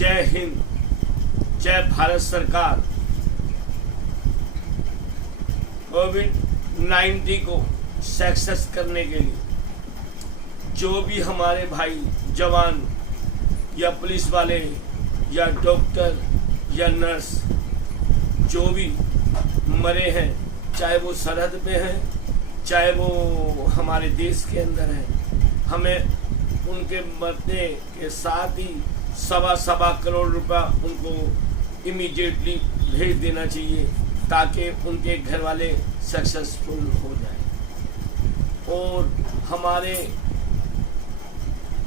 जय हिंद, जय भारत सरकार। कोविड-19 को सक्सेस करने के लिए जो भी हमारे भाई जवान या पुलिस वाले या डॉक्टर या नर्स जो भी मरे हैं, चाहे वो सरहद पे हैं, चाहे वो हमारे देश के अंदर हैं, हमें उनके मरने के साथ ही सवा करोड़ रुपया उनको इमीडिएटली भेज देना चाहिए ताकि उनके घर वाले सक्सेसफुल हो जाए। और हमारे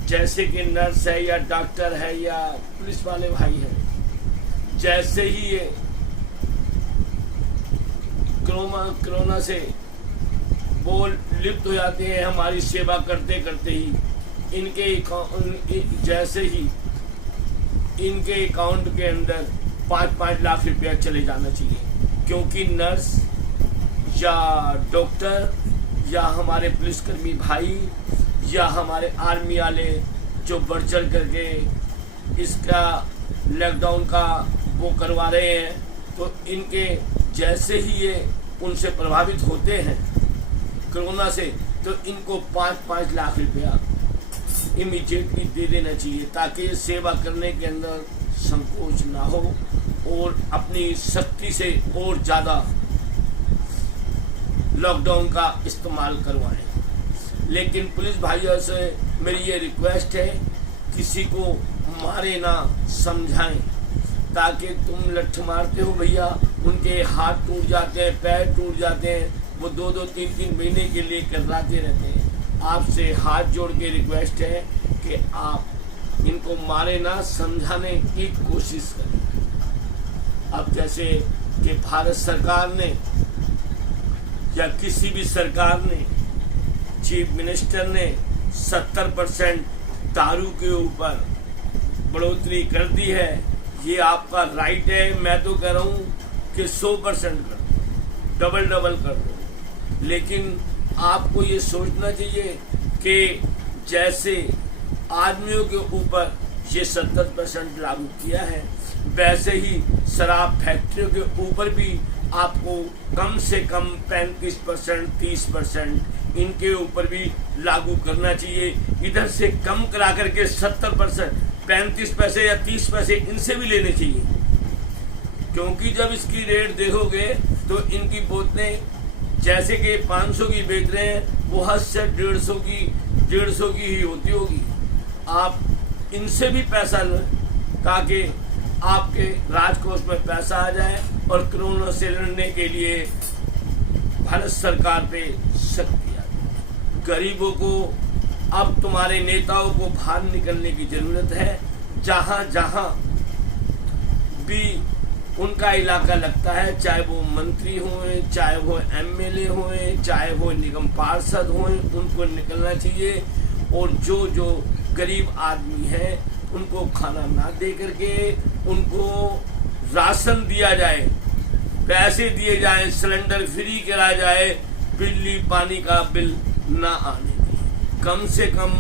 जैसे कि नर्स है या डॉक्टर है या पुलिस वाले भाई हैं, जैसे ही ये कोरोना से वो लिप्त हो जाते हैं, हमारी सेवा करते करते ही जैसे ही इनके अकाउंट के अंदर 5-5 लाख रुपया चले जाना चाहिए, क्योंकि नर्स या डॉक्टर या हमारे पुलिसकर्मी भाई या हमारे आर्मी वाले जो बढ़ चढ़ करके इसका लॉकडाउन का वो करवा रहे हैं, तो इनके जैसे ही ये उनसे प्रभावित होते हैं कोरोना से, तो इनको 5-5 लाख रुपया इमीडिएटली दे देना चाहिए ताकि सेवा करने के अंदर संकोच ना हो और अपनी शक्ति से और ज़्यादा लॉकडाउन का इस्तेमाल करवाएं। लेकिन पुलिस भाइयों से मेरी ये रिक्वेस्ट है, किसी को मारे ना, समझाएं, ताकि तुम लठ मारते हो भैया, उनके हाथ टूट जाते हैं, पैर टूट जाते हैं, वो 2-2, 3-3 महीने के लिए करवाते रहते हैं। आपसे हाथ जोड़ के रिक्वेस्ट है कि आप इनको मारे ना, समझाने की कोशिश करें। अब जैसे कि भारत सरकार ने या किसी भी सरकार ने, चीफ मिनिस्टर ने 70% दारू के ऊपर बढ़ोतरी कर दी है। ये आपका राइट है, मैं तो कह रहा हूँ कि 100% कर दो, डबल कर दो। लेकिन आपको ये सोचना चाहिए कि जैसे आदमियों के ऊपर ये 70% लागू किया है, वैसे ही शराब फैक्ट्रियों के ऊपर भी आपको कम से कम 35%, 30% इनके ऊपर भी लागू करना चाहिए। इधर से कम करा करके 70%, 35 पैसे या 30 पैसे इनसे भी लेने चाहिए, क्योंकि जब इसकी रेट देखोगे तो इनकी बोतलें जैसे कि 500 की बेच रहे हैं, वो हद से 150 की ही होती होगी। आप इनसे भी पैसा लें ताकि आपके राजकोष में पैसा आ जाए और कोरोना से लड़ने के लिए भारत सरकार पे शक्ति आ जाए। गरीबों को अब तुम्हारे नेताओं को बाहर निकलने की जरूरत है। जहां जहां भी उनका इलाका लगता है, चाहे वो मंत्री हों, चाहे वो एमएलए हों, चाहे वो निगम पार्षद हों, उनको निकलना चाहिए। और जो गरीब आदमी है उनको खाना ना दे करके उनको राशन दिया जाए, पैसे दिए जाए, सिलेंडर फ्री कराया जाए, बिजली पानी का बिल ना आने दिए। कम से कम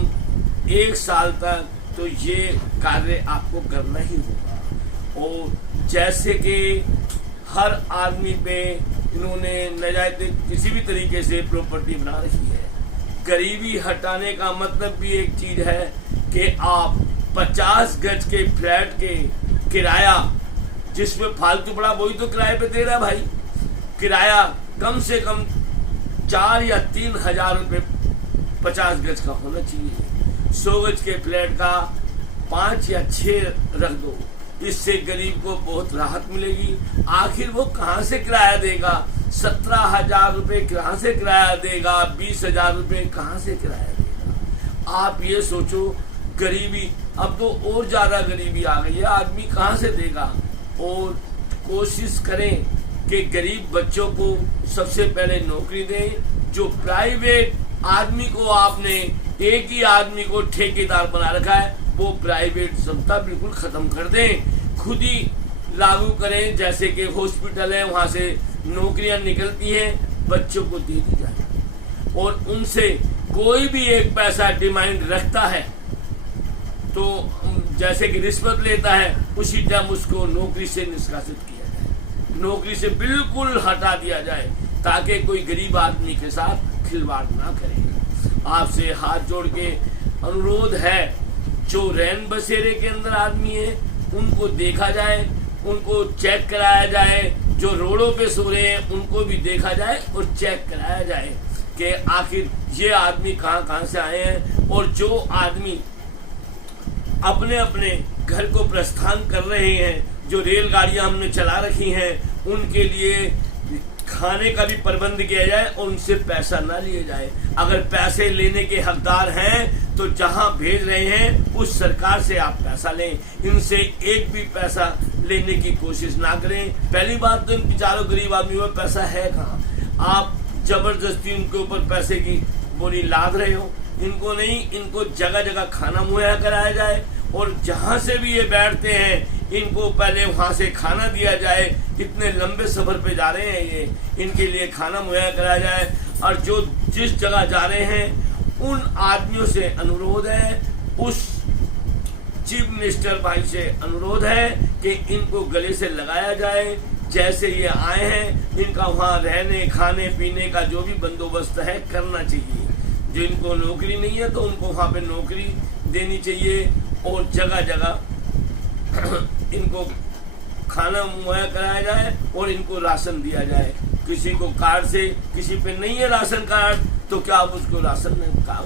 1 साल तक तो ये कार्य आपको करना ही होगा। और जैसे कि हर आदमी पे इन्होंने नाजायज किसी भी तरीके से प्रॉपर्टी बना रखी है। गरीबी हटाने का मतलब भी एक चीज है कि आप 50 गज के फ्लैट के किराया, जिसमें फालतू बड़ा वही तो किराए पे दे रहा है भाई, किराया कम से कम 4 या 3 हजार रुपये 50 गज का होना चाहिए। 100 गज के फ्लैट का 5 या 6 रख दो, इससे गरीब को बहुत राहत मिलेगी। आखिर वो कहाँ से किराया देगा? 17,000 रुपये कहाँ से किराया देगा? 20,000 रुपये कहाँ से किराया देगा? आप ये सोचो, गरीबी अब तो और ज्यादा गरीबी आ गई है, आदमी कहाँ से देगा? और कोशिश करें कि गरीब बच्चों को सबसे पहले नौकरी दें। जो प्राइवेट आदमी को आपने एक ही आदमी को ठेकेदार बना रखा है, वो प्राइवेट संस्था बिल्कुल खत्म कर दें, खुद ही लागू करें। जैसे कि हॉस्पिटल है, वहां से नौकरियां निकलती हैं, बच्चों को दे दी जाए। और उनसे कोई भी एक पैसा डिमांड रखता है तो जैसे कि रिश्वत लेता है उसी टाइम उसको नौकरी से निष्कासित किया जाए, नौकरी से बिल्कुल हटा दिया जाए, ताकि कोई गरीब आदमी के साथ खिलवाड़ ना करे। आपसे हाथ जोड़ के अनुरोध है, जो रैन बसेरे के अंदर आदमी है उनको देखा जाए, उनको चेक कराया जाए, जो रोडों पे सो रहे हैं उनको भी देखा जाए और चेक कराया जाए कि आखिर ये आदमी कहाँ से आए हैं। और जो आदमी अपने अपने घर को प्रस्थान कर रहे हैं, जो रेलगाड़ियां हमने चला रखी हैं, उनके लिए खाने का भी प्रबंध किया जाए और उनसे पैसा ना लिए जाए। अगर पैसे लेने के हकदार हैं तो जहां भेज रहे हैं उस सरकार से आप पैसा लें, इनसे एक भी पैसा लेने की कोशिश ना करें। पहली बात तो इन बेचारों गरीब आदमियों में पैसा है कहाँ, आप जबरदस्ती उनके ऊपर पैसे की बोली लाद रहे हो। इनको नहीं, इनको जगह जगह खाना मुहैया कराया जाए और जहां से भी ये बैठते हैं इनको पहले वहां से खाना दिया जाए। इतने लंबे सफर पे जा रहे हैं ये, इनके लिए खाना मुहैया कराया जाए। और जो जिस जगह जा रहे हैं उन आदमियों से अनुरोध है, उस चीफ मिनिस्टर भाई से अनुरोध है कि इनको गले से लगाया जाए। जैसे ये आए हैं इनका वहाँ रहने खाने पीने का जो भी बंदोबस्त है करना चाहिए। जो इनको नौकरी नहीं है तो उनको वहाँ पे नौकरी देनी चाहिए और जगह जगह इनको खाना मुहैया कराया जाए और इनको राशन दिया जाए। किसी को कार्ड से, किसी पे नहीं है राशन कार्ड तो क्या आप उसको राशन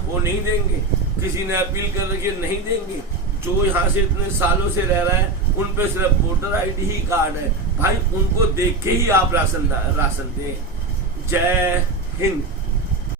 वो नहीं देंगे? किसी ने अपील कर रखी है नहीं देंगे। जो यहाँ से इतने सालों से रह रहा है उन पे सिर्फ वोटर आईडी ही कार्ड है, भाई उनको देख के ही आप राशन दें। जय हिंद।